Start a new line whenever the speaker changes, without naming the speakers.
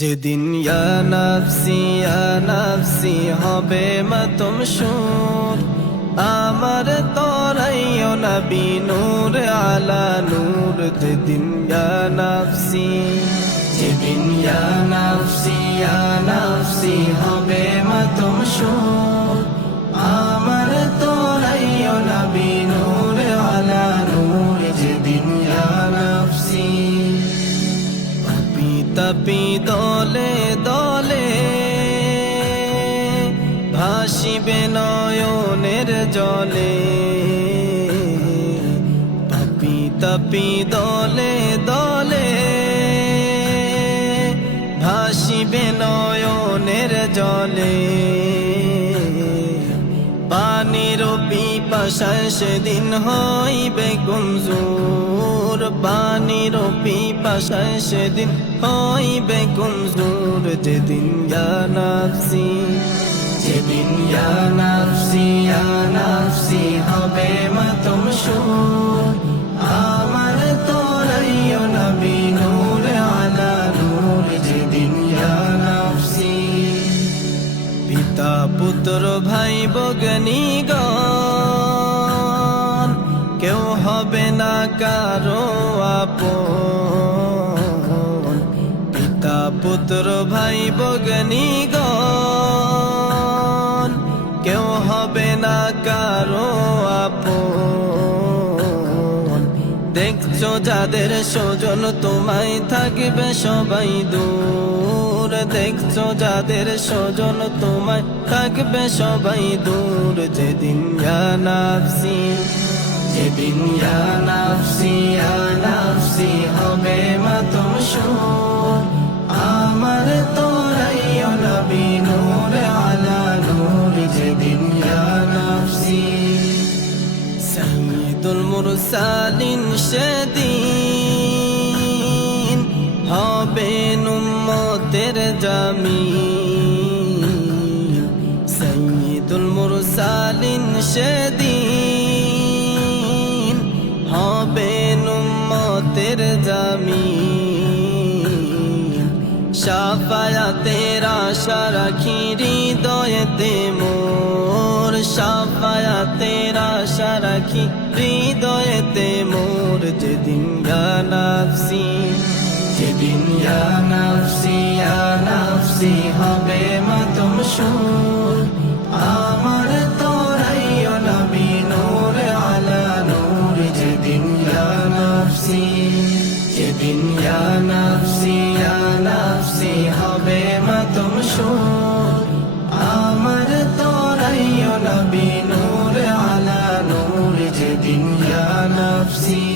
যেদিন নাফসি নাফসি হবে মাতম সুর। আমার তরাইও নবী নূর আলা নূর। যেদিন নাফসি যেদিন নাফসি নাফসি হবে মাতম সুর। তাপি তাপি দলে দলে ভাসিবে নয়নের জলে। তাপি তাপি দলে দলে ভাসিবে নয়নের জলে। পানির পিপাসায় সেদিন হইবে কুমজুর পানির পিপাসায় সেদিন হইবে কুমজুর যেদিন নাফসি, যেদিন ইয়া নাফসি হবে মাতম সুর। আমার তোরাইও নবী নূর আলা নূর, যেদিন নাফসি। পিতা পুত্র ভাই বগনি গণ কেউ হবে না কারও আপন। পিতা, পুত্র, ভাই বগনি গণ। কেউ হবে না কারও আপন। দেখছ যাদের সজন তোমায় থাকবে সবাই দূর। দেখছ যাদের সজন তোমায় থাকবে সবাই দূর। যেদিন নাফসি যেদিন ইয়া নাফসি ইয়া নাফসি, হবে মাতম সুর আমার তোরাইও নবী, নূর আলা নূর, যেদিন ইয়া নাফসি। সৈয়দুল মুরসালিন সেদিন হবে উম্মতের জামিন। সৈয়দুল মুরসালিন সেদিন উম্মতের জামিন সাফায়াতের আশা রাখি হৃদয়েতে মোর। সাফায়াতের আশা রাখি হৃদয়েতে মোর। যেদিন ইয়া তোরাইও